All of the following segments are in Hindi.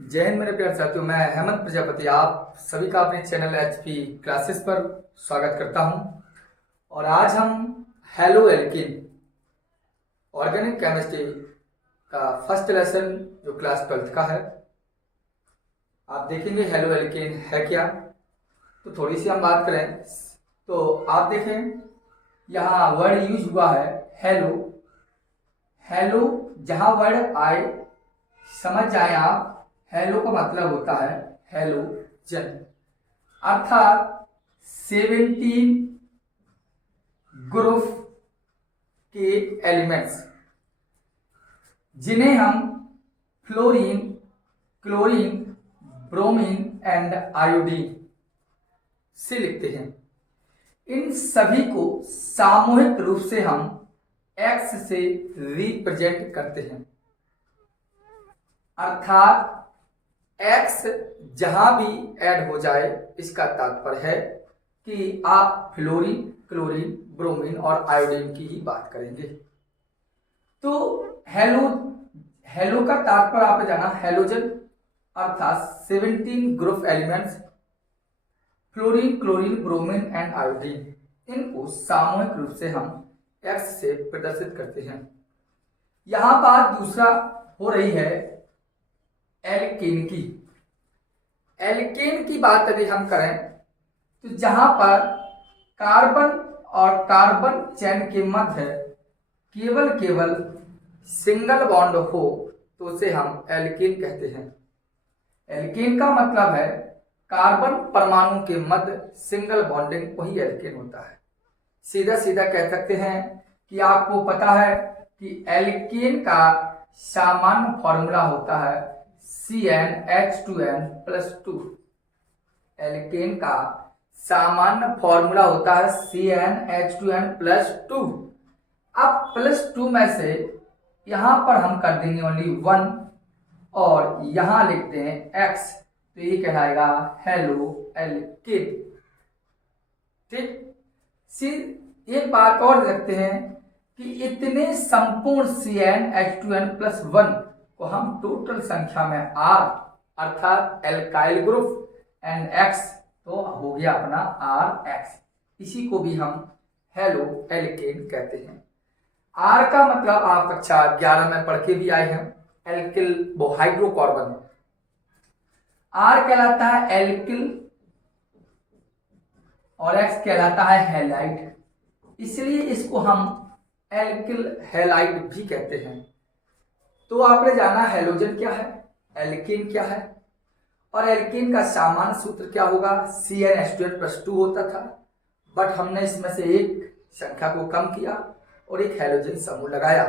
जय हिंद मेरे प्यारे साथियों। मैं हेमंत प्रजापति आप सभी का अपने चैनल एचपी क्लासेस पर स्वागत करता हूं। और आज हम हेलो एल्किन ऑर्गेनिक केमिस्ट्री का फर्स्ट लेसन जो क्लास 12th का है, आप देखेंगे हेलो एल्किन है क्या। तो थोड़ी सी हम बात करें तो आप देखें यहाँ वर्ड यूज हुआ है हेलो। हेलो जहाँ वर्ड आए समझ जाए आप, हेलो का मतलब होता है हेलोजन, अर्थात 17 ग्रुप के एलिमेंट्स जिन्हें हम fluorine, chlorine, bromine and iodine से लिखते हैं। इन सभी को सामूहिक रूप से हम एक्स से रिप्रेजेंट करते हैं, अर्थात एक्स जहां भी ऐड हो जाए इसका तात्पर्य है कि आप फ्लोरीन, क्लोरीन, ब्रोमीन और आयोडीन की ही बात करेंगे। तो हेलो का तात्पर्य आपने जाना हेलोजन, अर्थात 17 group elements fluorine, chlorine, bromine and iodine, इनको सामूहिक रूप से हम एक्स से प्रदर्शित करते हैं। यहां बात दूसरा हो रही है एल्केन की। एल्केन की बात यदि हम करें तो जहां पर कार्बन और कार्बन चेन के मध्य केवल सिंगल बॉन्ड हो तो उसे हम एल्केन कहते हैं। एल्केन का मतलब है कार्बन परमाणु के मध्य सिंगल बॉन्डिंग, वही एल्केन होता है। सीधा सीधा कह सकते हैं कि आपको पता है कि एल्केन का सामान्य फॉर्मूला होता है CnH2n+2। एल्केन का सामान्य फॉर्मूला होता है CnH2n+2। अब +2 में से यहां पर हम कर देंगे ओनली 1 और यहां लिखते हैं x, तो ये कहलाएगा हेलो एल्केन। ठीक, एक बात और रखते हैं कि इतने संपूर्ण CnH2n+1 को हम टोटल संख्या में R अर्थात एल्काइल ग्रुप एंड X तो हो गया अपना RX, इसी को भी हम हेलो एल्केन कहते हैं। R का मतलब आप कक्षा 11 में पढ़ के भी आए हैं, एल्किल हाइड्रोकार्बन। R कहलाता है एल्किल और X कहलाता है हैलाइड, इसलिए इसको हम एल्किल हैलाइड भी कहते हैं। तो आपने जाना हेलोजन क्या है, एल्केन क्या है, और एल्केन का सामान्य सूत्र क्या होगा, CnH2n+2 होता था, बट हमने इसमें से एक संख्या को कम किया और एक हेलोजन समूह लगाया।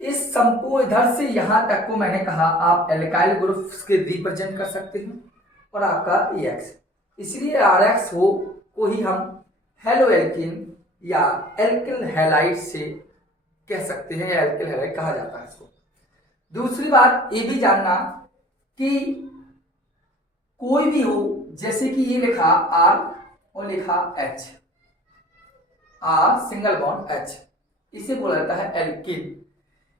इस संपूर्ण इधर से यहां तक को मैंने कहा आप एल्काइल ग्रुप्स के रिप्रेजेंट कर सकते हैं और आपका EX, इसलिए RX हो को ही हम हेलो एल्केन या एल्किल हैलाइड से कह सकते हैं, या एल्किल हैलाइड कहा जाता है इसको। दूसरी बात ये भी जानना कि कोई भी हो, जैसे कि ये लिखा R और लिखा H, R single bond H, इसे बोला जाता है एल्केन।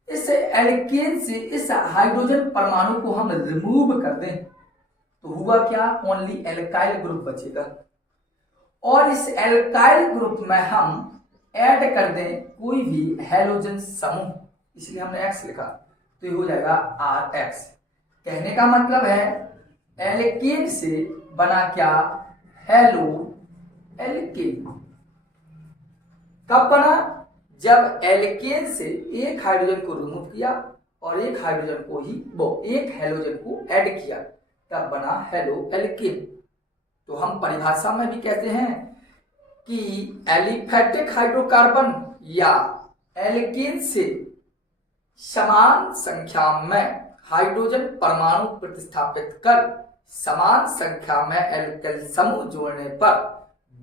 इस एल्केन से इस हाइड्रोजन परमाणु को हम रिमूव कर दें तो हुआ क्या, ओनली एल्काइल ग्रुप बचेगा, और इस एल्काइल ग्रुप में हम ऐड कर दें कोई भी हेलोजन समूह, इसलिए हमने X लिखा, तो ये हो जाएगा RX। कहने का मतलब है एल्केन से बना क्या, हेलो एल्केन। कब बना, जब एल्केन से एक हाइड्रोजन को रिमूव किया और एक हाइड्रोजन को ही एक हेलोजन को ऐड किया, तब बना हेलो एल्केन। तो हम परिभाषा में भी कहते हैं कि एलिफेटिक हाइड्रोकार्बन या एल्केन से समान संख्या में हाइड्रोजन परमाणु प्रतिस्थापित कर समान संख्या में एल्काइल समूह जोड़ने पर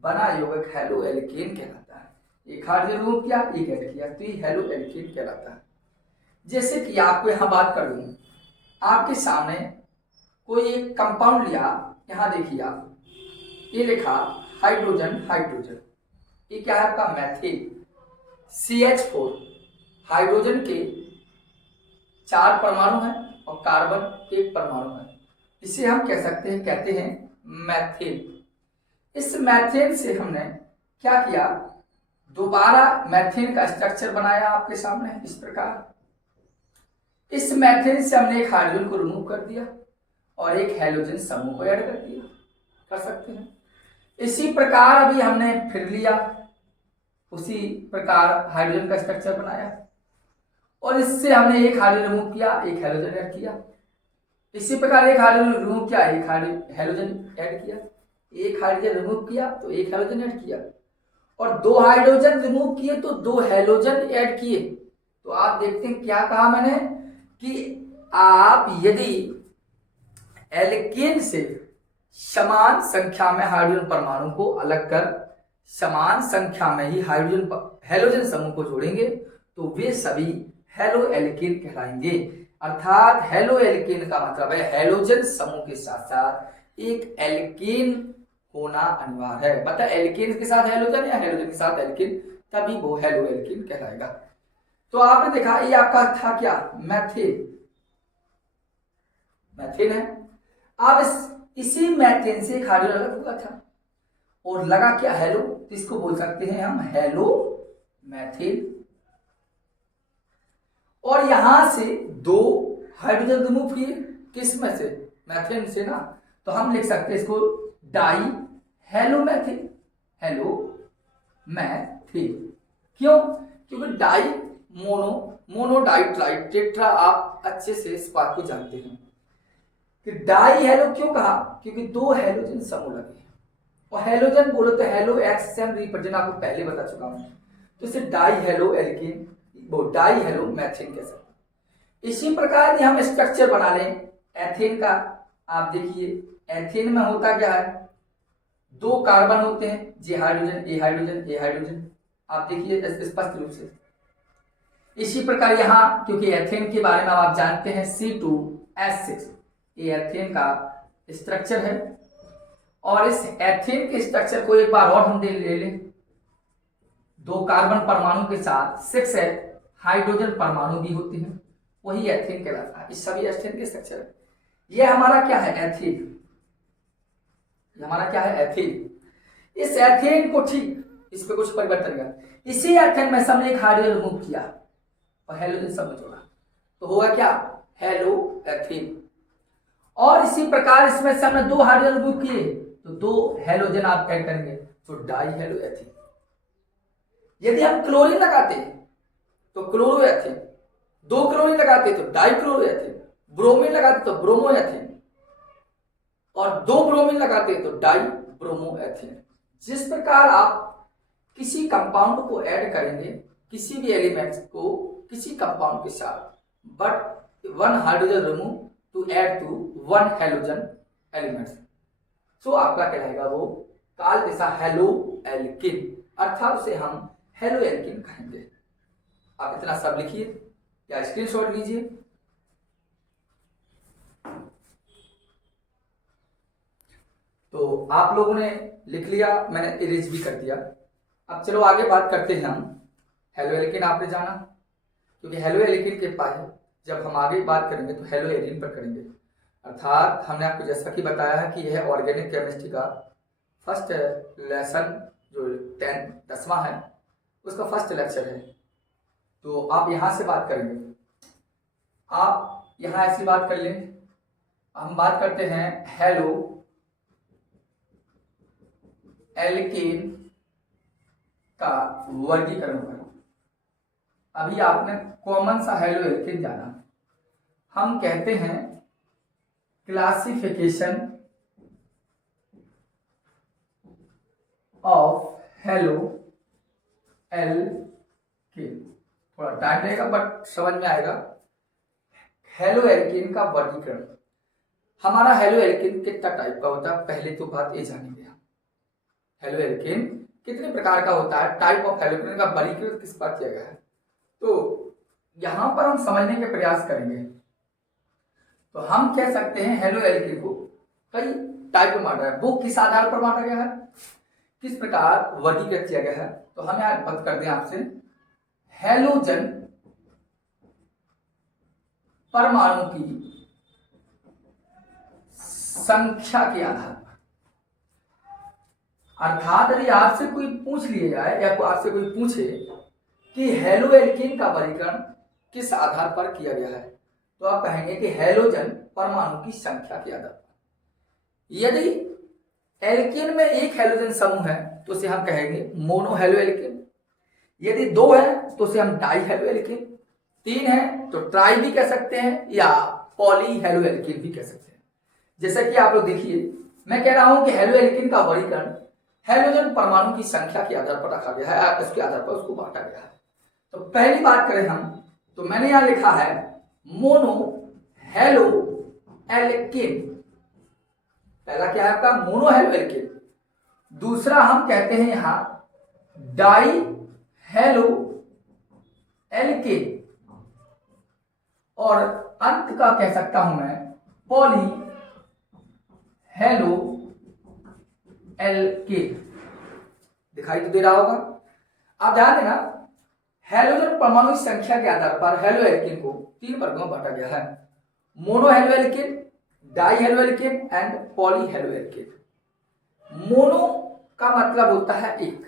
बना यौगिक हेलो एल्केन कहलाता है। एक हाइड्रोजन रिमूव किया, एक ऐड किया, तो ये हेलो एल्केन कहलाता है। जैसे कि आपको यहां बात कर लूं, आपके सामने कोई एक कंपाउंड लिया, यहां देखिए आप, ये लिखा हाइड्रोजन हाइड्रोजन, ये क्या है आपका मैथिल, CH4 हाइड्रोजन के 4 परमाणु हैं और कार्बन एक परमाणु है। इसे हम कह सकते हैं, कहते हैं मैथेन। इस मैथेन से हमने क्या किया, दोबारा मैथेन का स्ट्रक्चर बनाया आपके सामने इस प्रकार। इस मैथेन से हमने एक हाइड्रोजन को रिमूव कर दिया और एक हैलोजन समूह को ऐड कर दिया, कर सकते हैं। इसी प्रकार अभी हमने फिर लिया, उसी प्रकार हाइड्रोजन का स्ट्रक्चर बनाया और इससे हमने एक हाइड्रोजन रिमूव किया, एक हैलोजन ऐड किया। इसी प्रकार एक हाइड्रोजन रिमूव किया, एक हैलोजन ऐड किया, एक हाइड्रोजन रिमूव किया तो एक हैलोजन ऐड किया, और दो हाइड्रोजन रिमूव किए तो दो हैलोजन ऐड किए। तो आप देखते हैं क्या कहा मैंने कि आप यदि एल्केन से समान संख्या में हाइड्रोजन परमाणु को अलग कर समान संख्या में ही हाइड्रोजन हैलोजन समूह को जोड़ेंगे तो वे सभी हेलो एल्केन कहलाएंगे। अर्थात हेलो एल्केन का मतलब है हैलोजन समूह के साथ साथ एक एल्केन होना अनिवार्य है। बता एल्केन के साथ हैलोजन या हैलोजन के साथ एल्केन, तभी वो हेलो एल्केन कहलाएगा। तो आपने देखा ये आपका था क्या, मैथेन, मैथेन है। अब इसी मैथेन से एक हाइड्रोजन अलग हुआ था और लगा क्या, हेलो, तो इसको बोल सकते हैं हम हेलो मैथेन। और यहां से दो हाइड्रोजन रिमूव किए, किस में से, मैथेन से ना, तो हम लिख सकते हैं इसको dihalomethane, halomethane. क्यों, क्योंकि di mono, mono di tri tetra, आप अच्छे से इस बात को जानते हैं कि डाई हेलो क्यों कहा, क्योंकि दो हैलोजन समूह लगे हैं और हैलोजन बोलो तो हेलो एक्स से हम रिप्रेजेंट आपको पहले बता चुका हूं, तो इसे डाई हेलो एल्केन, वो डाई हेलो मैथेन कह सकते हैं। इसी प्रकार की हम स्ट्रक्चर बना लें एथेन का। आप देखिए एथेन में होता क्या है, दो कार्बन होते हैं, जे हाइड्रोजन ए हाइड्रोजन ए हाइड्रोजन, आप देखिए स्पष्ट रूप से। इसी प्रकार यहां क्योंकि एथेन के बारे में आप जानते हैं C2H6, ये एथेन का स्ट्रक्चर है। और इस एथेन के स्ट्रक्चर को एक बार और हम ले लें, दो कार्बन परमाणु के साथ 6 हाइड्रोजन परमाणु भी होते हैं, वही एथेन कहलाता है। इस सभी एथेन के स्ट्रक्चर है। ये हमारा क्या है, एथेन, हमारा क्या है, एथेन। इस एथेन को ठीक, इस पे कुछ परिवर्तन कर, इसी एथेन में हमने एक हाइड्रोजन रिमूव किया और हैलोजन समूह जोड़ा, तो होगा क्या, हेलो एथेन। और इसी प्रकार इसमें से हमने दो हाइड्रोजन रिमूव किए तो दो हैलोजन आप ऐड करेंगे तो डाई हेलो एथेन। यदि हम क्लोरीन लगाते तो क्लोरो एथेन, दो क्लोरीन लगाते तो डाई क्लोरो एथेन, ब्रोमीन लगाते तो ब्रोमो एथेन, और दो ब्रोमीन लगाते तो डाई ब्रोमो एथेन। जिस प्रकार आप किसी कंपाउंड को ऐड करेंगे, किसी भी एलिमेंट्स को किसी कंपाउंड के साथ, but one hydrogen remove to add to one halogen elements, so आपका कहलाएगा वो काल दिशा हेलो एल्किन, अर्थात उसे हम हेलो एल्किन कहेंगे। आप इतना सब लिखिए या स्क्रीनशॉट लीजिए। तो आप लोगों ने लिख लिया, मैंने इरेज भी कर दिया। अब चलो आगे बात करते हैं हम हेलो एल्किन। आपने जाना, क्योंकि हेलो एल्किन के पास जब हम आगे बात करेंगे तो हेलो एरिन पर करेंगे। अर्थात हमने आपको जैसा कि बताया है कि यह ऑर्गेनिक केमिस्ट्री का फर्स्ट लेसन, जो 10वां है, उसका फर्स्ट लेक्चर है। तो आप यहां से बात करेंगे, आप यहां ऐसी बात कर लें। हम बात करते हैं हेलो एल्केन का वर्गीकरण पर। अभी आपने कॉमन सा हेलो एल्केन जाना, हम कहते हैं क्लासिफिकेशन ऑफ हेलो एल्केन, थोड़ा टाइम लगेगा बट समझ में आएगा। हेलो एल्केन का वर्गीकरण, हमारा हेलो एल्केन कितना टाइप का होता है, पहले तो बात ये जानेंगे। हेलो एल्केन कितने प्रकार का होता है, टाइप ऑफ हेलो एल्केन का वर्गीकरण किस बात किया गया है, तो यहां पर हम समझने के प्रयास करेंगे। तो हम कह सकते हैं हेलो एल्केन को कई टाइप में बांटा है। वो किस आधार पर बांटा गया है, किस प्रकार वर्गीकृत किया गया है, तो हम यहाँ बात कर दें आपसे हैलोजन परमाणु की संख्या के आधार पर। अर्थात यदि आपसे कोई पूछ लिया जाए या आपसे कोई पूछे कि हेलो एल्केन का वर्गीकरण किस आधार पर किया गया है, तो आप कहेंगे कि हैलोजन परमाणु की संख्या के आधार पर। यदि एल्केन में एक हैलोजन समूह है तो उसे हम कहेंगे मोनो हेलो एल्केन। यदि दो है तो उसे हम डाई हेलो एल्केन। तीन है तो ट्राई भी कह सकते हैं या पॉली हेलो एल्केन भी कह सकते हैं। जैसा कि आप लोग देखिए, मैं कह रहा हूं कि हेलो एल्केन का वर्गीकरण हैलोजन परमाणु की संख्या के आधार पर रखा गया है, उसके आधार पर उसको बांटा गया है। तो पहली बात करें हम, तो मैंने यहां लिखा है मोनो हेलो एल्केन। पहला क्या है आपका मोनो हेलो एल्केन। दूसरा हम कहते हैं यहां डाई हेलो एल्केन। और अंत का कह सकता हूं मैं पॉली हेलो एल्केन। दिखाई तो दे रहा होगा। आप ध्यान देना, हैलोजन परमाणु की संख्या के आधार पर हेलो एल्केन को तीन वर्गों में बांटा गया है: mono halo alkane, die halo alkane and poly halo alkane. Mono का मतलब होता है एक,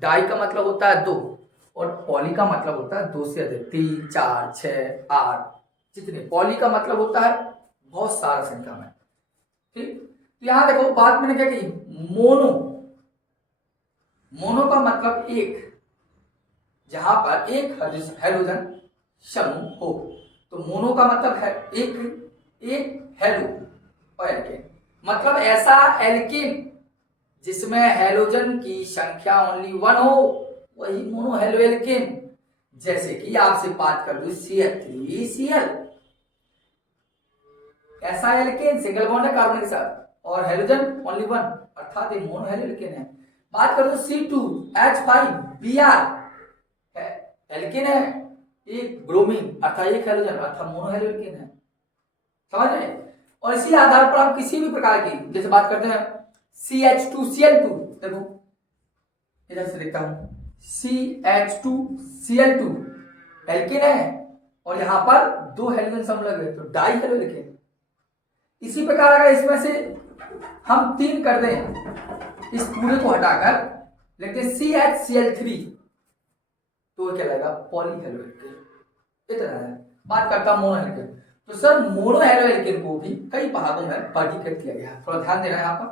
डाई का मतलब होता है दो, और पॉली का मतलब होता है दो से अधिक, 3, 4, 6, 8 जितने। पॉली का मतलब होता है बहुत सारा संख्या में। ठीक, तो यहां देखो बात मैंने क्या की, मोनो। मोनो का मतलब एक, जहां पर एक हैलोजन समूह हो, तो मोनो का मतलब है एक हेलो और एल्केन। मतलब ऐसा एल्केन जिसमें हैलोजन की संख्या ओनली 1 हो, वही मोनो हेलो एल्केन। जैसे कि आपसे बात कर दू CH3Cl, ऐसा एल्केन सिंगल बॉन्ड है कार्बन के साथ और हैलोजन ओनली 1, अर्थात ये मोनो हेलो एल्केन है। बात कर दो C2H5Br, एल्केन है, एक ब्रोमीन अर्थात एक हैलोजन, अर्थात मोनो हेलो एल्केन है। समझ रहे? और इसी आधार पर आप किसी भी प्रकार की, जैसे बात करते हैं CH2Cl2, देखो इधर से देखता हूं, CH2Cl2 एल्केन है और यहां पर दो हैलोजन समूह लगे तो डाई हेलो एल्केन। इसी प्रकार अगर इसमें से हम तीन कर दें, इस पूरे को हटाकर लेकिन CHCl3, तो क्या लगेगा पॉली हेलो एल्केन। इतना है। बात करता हूं मोनो एल्केन, तो सर मोनो हेलो एल्केन को भी कई भागों में वर्गीकृत किया गया है, थोड़ा ध्यान देना है यहां पर।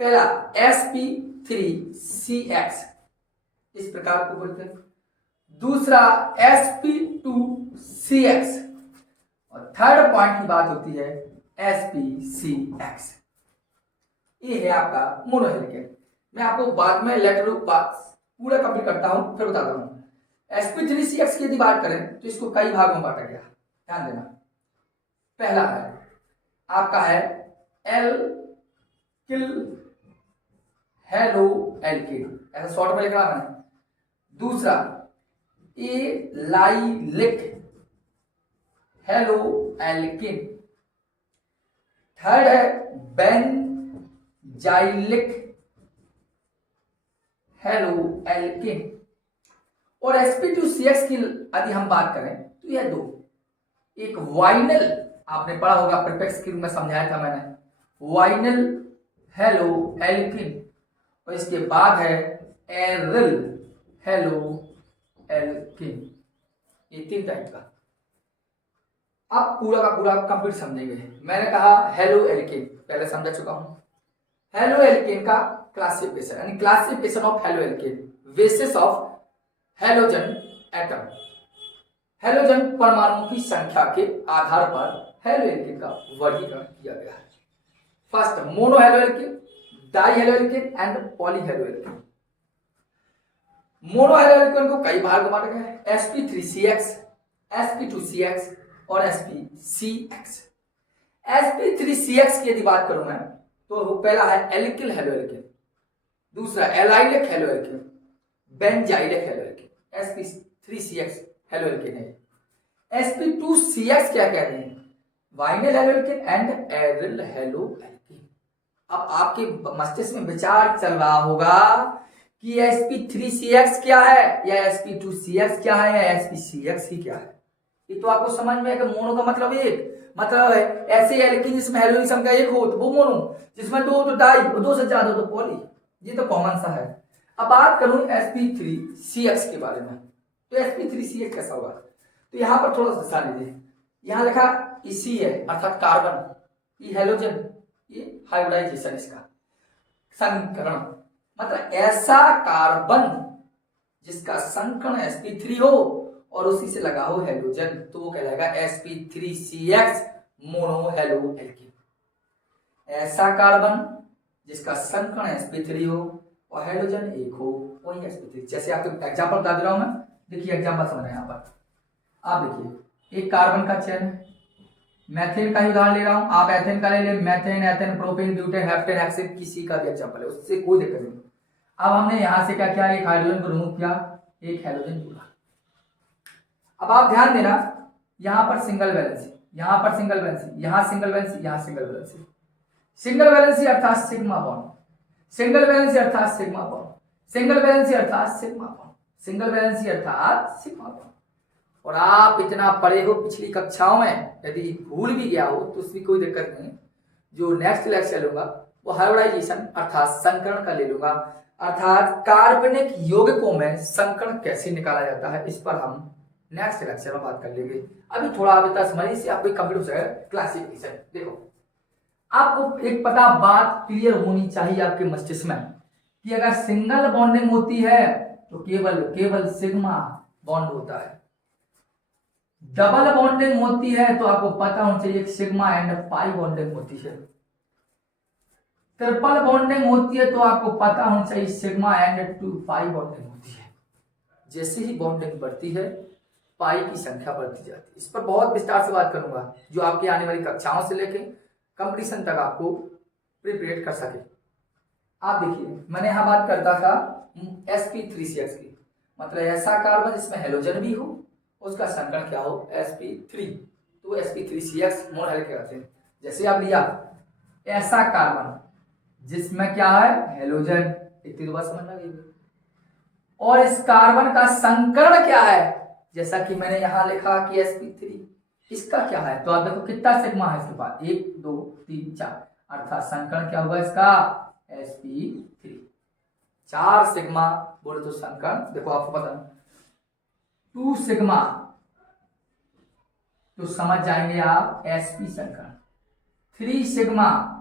पहला sp3CX, इस प्रकार को बोलते हैं। दूसरा sp2CX, और थर्ड पॉइंट की बात होती है sp3CX। ये है आपका मोनो एल्केन। मैं आपको बाद में लेटर पूरा कंप्लीट करता हूं, फिर बताता हूं। sp3CX की यदि बात करें तो इसको कई भागों में बांटा गया, ध्यान देना। पहला है आपका है एल्किल हेलो एल्केन, ऐसा शॉर्ट में लिख रहा मैंने। दूसरा एलाइलिक हेलो एल्केन। थर्ड है बेंजाइलिक हेलो एल्केन। और sp2CX की यदि हम बात करें तो यह दो, एक वाइनल, आपने पढ़ा होगा प्रीफिक्स के रूप में समझाया था मैंने, वाइनल हेलो एल्केन, और इसके बाद है एरिल हेलो एल्केन। ये तीन टाइप का। अब पूरा का पूरा कंप्लीट समझेंगे। मैंने कहा हेलो एल्केन पहले समझा चुका हूं। हेलो एल्केन का क्लासिफिकेशन, यानी classification of halo alkane, basis of halogen atom. Halogen परमाणु की संख्या के आधार पर हेलो एल्केन का वर्गीकरण किया गया है। First mono halo alkane, die halo alkane and poly halo alkane. Mono halo alkane को कई भाग में बांटा गया है: sp3CX, sp2CX और sp3CX। sp3CX की यदि बात करूं मैं तो पहला है एल्किल हेलो एल्केन, दूसरा allylic halo alkane, benzylic halo alkane. sp3CX halo alkane है। sp2CX क्या कह रहे हैं? Vinyl halo alkane and aryl halo alkane. अब आपके मस्तिष्क में विचार चल रहा होगा कि sp3CX क्या है या sp2CX क्या है या sp3CX ही क्या है। ये तो आपको समझ में है कि मोनो का मतलब एक, मतलब है ऐसे एल्कीन जिसमें हेलोजन संख्या एक हो तो वो मोनो, जिसमें दो तो डाई, और दो से ज्यादा तो पॉली। ये तो कॉमन सा है। अब बात करूं sp3CX के बारे में, तो sp3CX कैसा होगा? तो यहां पर थोड़ा सा ध्यान दीजिए, यहां लिखा इसी है अर्थात कार्बन, ये हेलोजन, ये हाइब्रिडाइजेशन, इसका संकरण, मतलब ऐसा कार्बन जिसका संकरण sp3 हो और उसी से लगा हो हेलोजन, तो वो कहलाएगा sp3CX मोनो हेलो एल्कीन। ऐसा कार्बन जिसका संकरण sp3 हो और हेलोजन एक हो, वही sp3। जैसे आपको एग्जांपल बता दे रहा हूं मैं, देखिए एग्जांपल समझ रहे हैं। यहाँ पर आप देखिए एक कार्बन का चेन है, मैथेन का ही उदाहरण ले रहा हूं, आप एथेन का ले ले, methane, ethane, propane, butane, heptane, hexane, किसी का भी एग्जांपल है, उससे कोई दिक्कत नहीं। अब हमने यहां से क्या किया, एक हाइड्रोजन को रिमूव किया, एक हेलोजन जोड़ा। अब आप ध्यान देना, यहां पर सिंगल वैलेंसी, यहां पर सिंगल वैलेंसी, यहां सिंगल वैलेंसी, यहां सिंगल वैलेंसी। सिंगल वैलेंसी अर्थात सिग्मा बॉन्ड, सिंगल वैलेंसी अर्थात सिग्मा बॉन्ड, सिंगल वैलेंसी अर्थात सिग्मा बॉन्ड, सिंगल वैलेंसी अर्थात सिग्मा बॉन्ड। और आप इतना पढ़े हो पिछली कक्षाओं में, यदि भूल भी गया हो तो उसकी कोई दिक्कत नहीं। जो नेक्स्ट लेक्चर लूंगा वो हाइब्रिडाइजेशन अर्थात संकरण का ले लूंगा, अर्थात कार्बनिक यौगिकों में संकरण कैसे निकाला जाता है, इस पर हम नेक्स्ट लेक्चर में बात कर लेंगे। अभी थोड़ा अभी तक समझिए से आपको कंप्लीट हो जाएगा क्लासिफिकेशन। देखो आपको एक पता बात क्लियर होनी चाहिए आपके मस्तिष्क में कि अगर सिंगल बॉन्डिंग होती है तो केवल सिग्मा बॉन्ड होता है, डबल बॉन्डिंग होती है तो आपको पता होना चाहिए सिग्मा एंड पाई बॉन्डिंग होती है, ट्रिपल बॉन्डिंग होती है तो आपको पता होना चाहिए सिग्मा एंड 2 पाई बॉन्डिंग होती है। जैसे ही बॉन्डिंग बढ़ती है पाई की संख्या बढ़ती जाती है। इस पर बहुत विस्तार से बात करूंगा जो आपकी आने वाली कक्षाओं से लेकर कंपटीशन तक आपको प्रिपेयर कर सके। आप देखिए मैंने यहां बात करता था sp3CX की, मतलब ऐसा कार्बन जिसमें हेलोजन भी हो, उसका संकरण क्या हो sp3, तो sp3CX मोनो हेलो कहते हैं। जैसे आप लिया ऐसा कार्बन जिसमें क्या है हेलोजन, इतनी तो बात समझ में गई। और इस कार्बन का संकरण क्या है, जैसा कि मैंने यहां लिखा कि sp3, इसका क्या है, तो आप देखो कितना सिग्मा है इसके पास, 1 2 3 4, अर्थात संकरण क्या होगा इसका sp3। 4 सिग्मा बोले तो संकरण, देखो आपको पता 2 सिग्मा तो समझ जाएंगे आप sp संकरण, 3 सिग्मा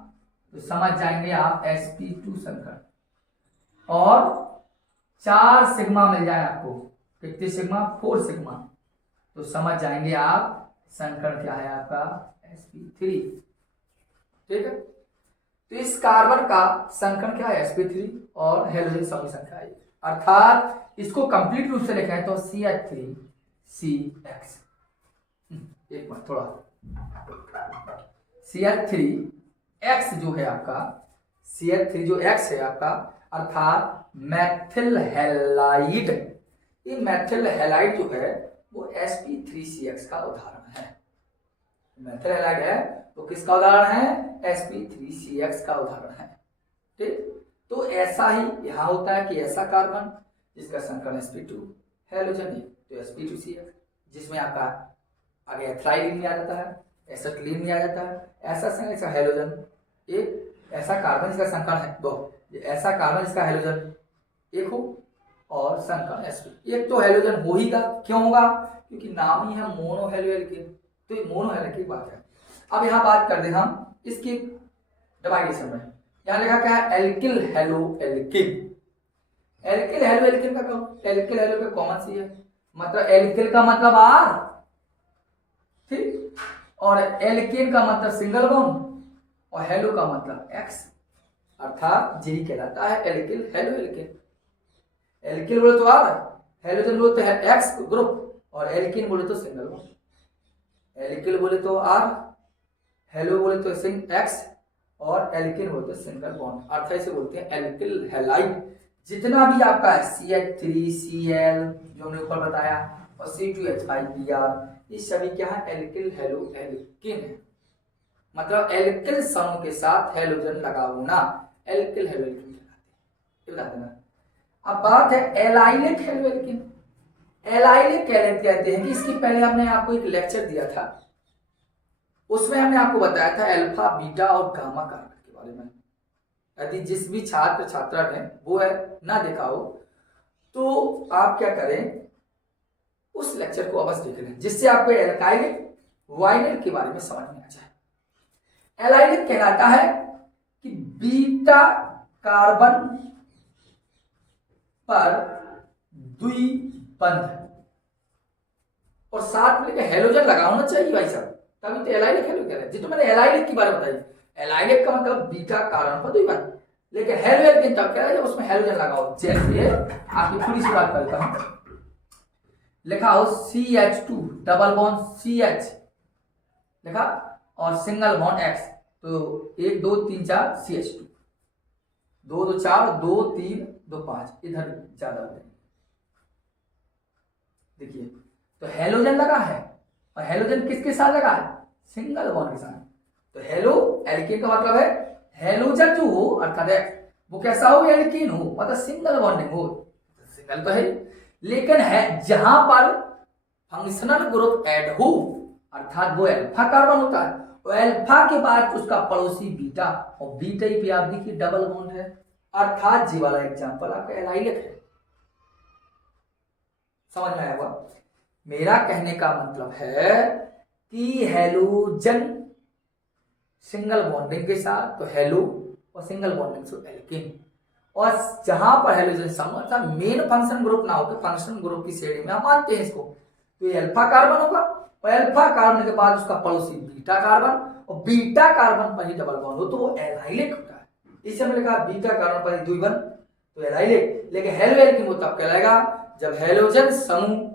तो समझ जाएंगे आप sp2 संकरण, और 4 सिग्मा मिल जाए आपको, कितने सिग्मा 4 सिग्मा, तो समझ जाएंगे आप संकरण क्या है आपका sp3। ठीक है, तो इस कार्बन का संकरण क्या है sp3 और हेलोजन सभी संख्या है, अर्थात इसको कंप्लीट रूप से लिखा है तो CH3CX। एक मिनट थोड़ा, CH3X जो है आपका, CH3 जो X है आपका अर्थात मैथिल हैलाइड, ये मैथिल हैलाइड जो है वो sp3CX का उदाहरण है। मैथिल हैलाइड है तो किसका उदाहरण है sp3CX का उदाहरण है। ठीक, तो ऐसा ही यहां होता है कि ऐसा कार्बन जिसका संकरण sp2, हेलोजन तो sp2CX, जिसमें आपका आगे एथाइलिन में आ जाता है, एसिटिलीन में आ जाता है, ऐसा हेलोजन, एक ऐसा कार्बन जिसका संकरण है दो, ऐसा कार्बन जिसका हेलोजन एक हो और संकरण sp, एक तो हेलोजन हो ही, क्यों होगा, क्योंकि नाम ही है मोनो हेलो एल्कीन, तो ये मोनो हेलो की बात है। अब यहाँ बात कर दे हम इसकी डिवाइडेशन में, यहाँ लिखा क्या है alkyl hello alkene. Alkyl hello alkene का एल्किल हेलो का कॉमन सी है, मतलब एल्किल का मतलब R, ठीक, और एल्कीन का मतलब सिंगल बॉन्ड, और हेलो का मतलब X, अर्थात यही कहलाता है एल्किल हेलो एल्कीन। एल्किल बोले तो R, हेलोजन बोले तो है X ग्रुप, और एल्कीन बोले तो सिंगल बॉन्ड। एल्किल बोले तो R, हेलो बोले तो X, और एल्कीन बोले तो सिंगल बॉन्ड, अर्थात इसे बोलते हैं एल्किल हैलाइड। जितना भी आपका है CH3Cl जो हमने ऊपर बताया, और C2H5Br, ये सभी क्या है एल्किल हेलो एल्कीन है, मतलब एल्किल समूह के साथ हेलोजन लगा होना एल्किल हेलो एल्कीन कहलाते हैं। अब बात है एलाइलिक हेलो एल्कीन। एलाइलिक कहते हैं कि इसकी पहले हमने आपको एक लेक्चर दिया था, उसमें हमने आपको बताया था अल्फा बीटा और गामा कार्बन के बारे में। यदि जिस भी छात्र छात्रा ने वो है ना देखा हो तो आप क्या करें, उस लेक्चर को अवश्य देख लें, जिससे आपको एल्काइलिक वाइनल के बारे में समझ में आ जाए। एलाइलिक कहलाता है कि बीटा कार्बन पर द्विबंध और साथ में हेलोजन लगा होना चाहिए भाई साहब, तभी तो एलाइलिक हेलो कह रहे हैं। जी तो मैंने एलाइलिक की बात बताई, एलाइलिक का मतलब बीटा कार्बन पर द्विबंध, लेकिन हेलो एल्केन तब क्या है जब उसमें हेलोजन लगा हो। जैसे आपकी थोड़ी सी बात करता हूं, लिखा हो CH2 डबल बॉन्ड CH लिखा और सिंगल बॉन्ड X, तो 1 2 3 4 CH2, 2 2 4 2 3 2 5, इधर ज्यादा हो जाएंगे। देखिए तो हेलोजन लगा है, और हेलोजन किसके साथ लगा है, सिंगल बॉन्ड के साथ। तो हेलो एल्केन का मतलब है हेलोजन जो हो अर्थात वो कैसा हो, एल्केन हो, मतलब सिंगल बॉन्डिंग हो। सिंगल तो है, लेकिन है जहां पर फंक्शनल ग्रुप ऐड हो अर्थात वो अल्फा कार्बन होता है, तो अल्फा के बाद उसका पड़ोसी बीटा, और बीटा ही पे आप देखिए डबल बॉन्ड है, अर्थात जी वाला एग्जांपल आपका एलाइलिक है। समझ में आया हुआ? मेरा कहने का मतलब है कि हेलोजन सिंगल बॉन्डिंग के साथ तो हेलो, और सिंगल बॉन्डिंग से एल्केन, और जहां पर हेलोजन समूह मेन फंक्शन ग्रुप ना हो तो फंक्शन ग्रुप की श्रेणी में हम मानते हैं इसको, तो ये अल्फा कार्बन होगा, और अल्फा कार्बन के बाद उसका पड़ोसी बीटा कार्बन, और बीटा कार्बन पर ही डबल बॉन्ड हो तो वो एलाइलिक होता है। इसे हमने लिखा बीटा कार्बन पर द्विबंध तो एलाइलिक, लेकिन हेलो एल्केन वो तब कहलाएगा जब हेलोजन समूह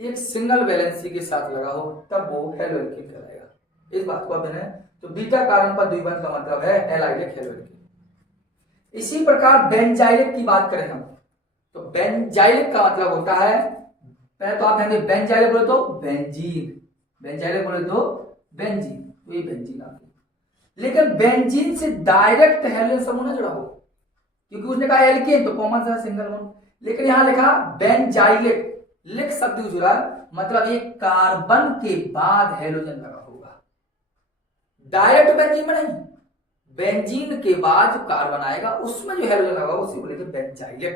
एक सिंगल वैलेंसी के साथ लगा हो, तब वो हेलो एल्केन कहलाएगा। इस बात को अब तो बीटा कार्बन पर द्विबंध का मतलब है एलाइलिक हेलो एल्केन। इसी प्रकार बेंजाइलिक की बात करें हम, तो बेंजाइलिक का मतलब होता है, पहले तो आप कहेंगे बेंजाइलिक बोले तो बेंजीन, बेंजाइलिक बोले तो बेंजीन, तो ये बेंजीन आती है। लेकिन बेंजीन से डायरेक्ट हेलोजन समूह ना जुड़ा हो, क्योंकि उसने कहा एल्केन तो कॉमन सा सिंगल बॉन्ड, लेकिन यहां लिखा बेंजाइलिक, लिख शब्द जुड़ा, मतलब एक कार्बन के बाद हेलोजन लगा होगा, डायरेक्ट बेंजीन में नहीं, बेंजीन के बाद जो कार्बन आएगा उसमें जो हेलोजन लगा होगा उसी को लेकर बेंजाइलिक।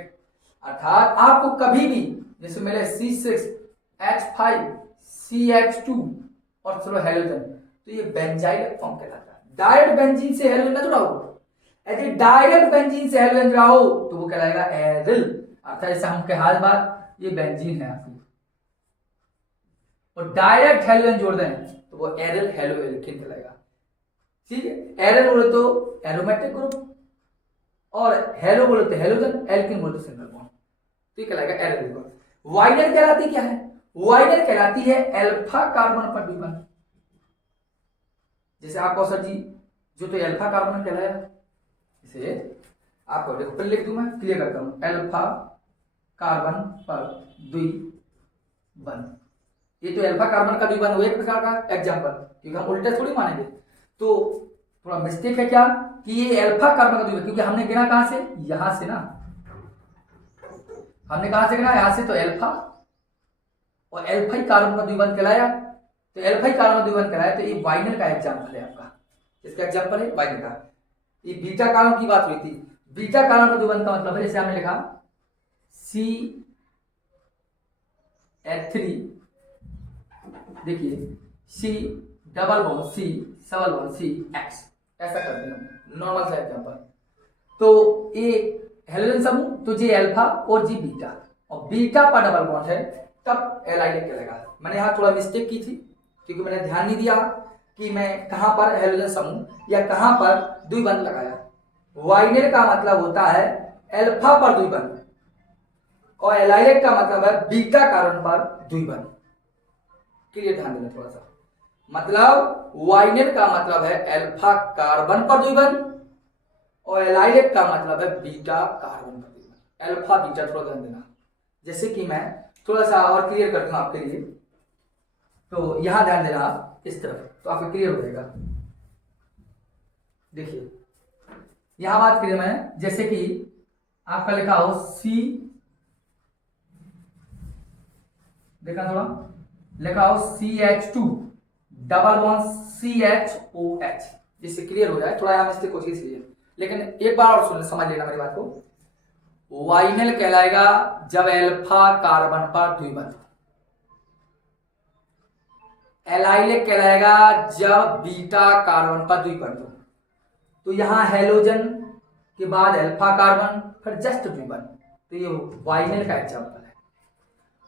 अर्थात आपको कभी भी जैसे मिले C6H5CH2 और चलो हेलोजन, तो ये बेंजाइलिक फॉर्म कहलाता है। डायरेक्ट बेंजीन से हेलोजन ना जुड़ा हो, यदि डायरेक्ट बेंजीन से हेलोजन जुड़ा हो तो वो कहलाएगा एरिल, अर्थात जैसे हम कहे हाल बात ये बेंजीन है आपकी, और डायरेक्ट हेलोजन जोड़ दें तो वो एरिल हेलो एल्केन कहलाएगा। ठीक है, एरिल बोले तो एरोमेटिक ग्रुप, और हेलो बोले तो हेलोजन, एल्केन बोले तो सिंगल बॉन्ड, तो ये कहलाएगा एरिल ग्रुप। वाइनल कहलाती क्या है, वाइनल कहलाती है अल्फा कार्बन पर द्विबंध। जैसे आपको सर जी जो तो अल्फा कार्बन कहलाया, इसे आपको देखो लिख दूं, मैं क्लियर करता हूं, अल्फा कार्बन पर द्विबंध, ये तो अल्फा कार्बन का द्विबंध हुआ एक प्रकार का एग्जांपल, क्योंकि हम उल्टे थोड़ी मानेंगे, तो थोड़ा मिस्टेक है क्या कि ये अल्फा कार्बन का द्विबंध, क्योंकि हमने गिना कहां से, यहां से ना, हमने कहां से गिना, यहां से, तो अल्फा और अल्फा ही कार्बन का द्विबंध कहलाया, तो अल्फा ही कार्बन का द्विबंध कहलाया, तो ये वाइनल का एग्जांपल है आपका, इसका एग्जांपल है वाइनल का। ये बीटा कार्बन की बात हुई थी, बीटा कार्बन का द्विबंध का मतलब है जैसे हमने लिखा CH3, देखिए C double bond C double bond C X, ऐसा कर देना नॉर्मल सा एग्जांपल, तो ये हेलोजन समूह, तो जी अल्फा और जी बीटा, और बीटा पर डबल बॉन्ड है तब एलाइलिक कहलाएगा। मैंने यहाँ थोड़ा मिस्टेक की थी क्योंकि मैंने ध्यान नहीं दिया कि मैं कहां पर हेलोजन समूह या कहां पर द्विबंध लगाया। वाइनल का मतलब होता है अल्फा पर द्विबंध, और एलाइलिक का मतलब है बीटा कार्बन पर द्विबंध। क्लियर, ध्यान देना थोड़ा सा, मतलब वाइनल का मतलब है अल्फा कार्बन पर द्विबंध, और एलाइलिक का मतलब है बीटा कार्बन पर द्विबंध। अल्फा बीटा थोड़ा ध्यान देना, जैसे कि मैं थोड़ा सा और क्लियर करता हूं आपके लिए, तो यहां ध्यान देना आप इस तरफ, तो आपको क्लियर हो जाएगा। देखिए यहां बात करिए मैं, जैसे कि आपका लिखा हो देखना थोड़ा, लिखाओ CH2 डबल बॉन्ड CHOH, जिससे क्लियर हो जाए थोड़ा, यहाँ मिस्टेक हो इसलिए, लेकिन एक बार और सुन समझ लेना मेरी बात को। वाइनल कहलाएगा जब अल्फा कार्बन पर द्विबंध, एलाइलिक कहलाएगा जब बीटा कार्बन पर द्विबंध हो। तो यहां हेलोजन के बाद अल्फा कार्बन फिर जस्ट द्विबंध, तो ये वाइनल का एग्जाम्पल है।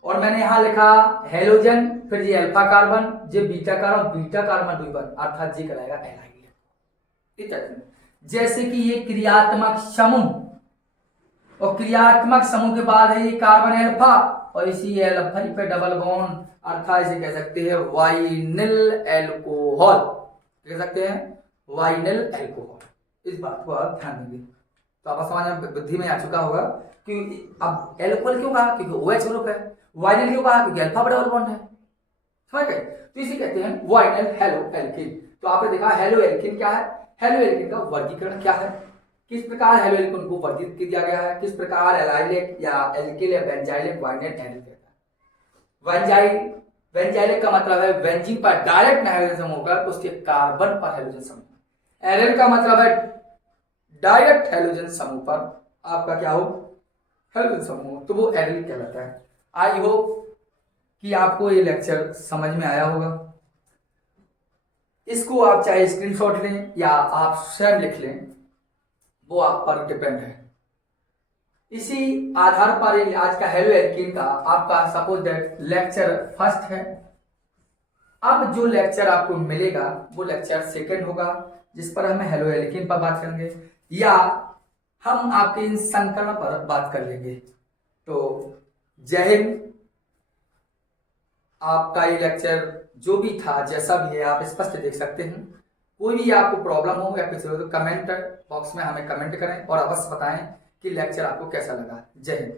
और मैंने यहां लिखा हेलोजन फिर ये अल्फा कार्बन, ये बीटा कार्बन द्विबंध, अर्थात ये कहलाएगा एलाइलिक। जैसे कि ये क्रियात्मक समूह, और क्रियात्मक समूह के बाद है ये कार्बन अल्फा, और इसी अल्फा पे डबल बॉन्ड, अर्थात इसे कह सकते हैं वाइनिल एल्कोहल, कह सकते हैं वाइनिल एल्कोहल। इस बात को आप ध्यान देंगे तो आप समझ में बुद्धि में आ चुका होगा कि अब एल्कोहल क्यों कहा, क्योंकि OH ग्रुप है। वाइनिल क्यों कहा, क्योंकि अल्फा पर डबल बॉन्ड है। समझ गए, तो इसे कहते हैं वाइनिल हेलो एल्किन। तो आपने देखा हेलो एल्किन क्या है, हेलो एल्किन का वर्गीकरण क्या है, किस प्रकार हेलो एल्किन को वर्गीकृत किया गया है, किस प्रकार एलाइलिक या एल्किल या बेंजाइलिक वाइनेट एल्किल कहता है। बेंजाइलिक का मतलब है बेंजीन पर डायरेक्ट हाइड्रोजन समूह होकर उसके कार्बन पर हाइड्रोजन समूह। एरिल का मतलब है डायरेक्ट हाइड्रोजन समूह पर आपका क्या हो, हाइड्रोजन समूह, तो वो एरिल कहलाता है। आई होप कि आपको ये लेक्चर समझ में आया होगा। इसको आप चाहे स्क्रीनशॉट लें या आप स्वयं लिख लें, वो आप पर डिपेंड है। इसी आधार पर आज का हेलो एल्किन का आपका सपोज दैट लेक्चर फर्स्ट है। अब जो लेक्चर आपको मिलेगा वो लेक्चर सेकंड होगा, जिस पर हम हेलो एल्किन पर बात करेंगे या हम आपके इन संकरण पर बात कर लेंगे। तो जय हिंद। आपका ये लेक्चर जो भी था जैसा भी है आप स्पष्ट देख सकते हैं। कोई भी आपको प्रॉब्लम हो या कुछ हो तो कमेंट बॉक्स में हमें कमेंट करें और अवश्य बताएं कि लेक्चर आपको कैसा लगा। जय हिंद।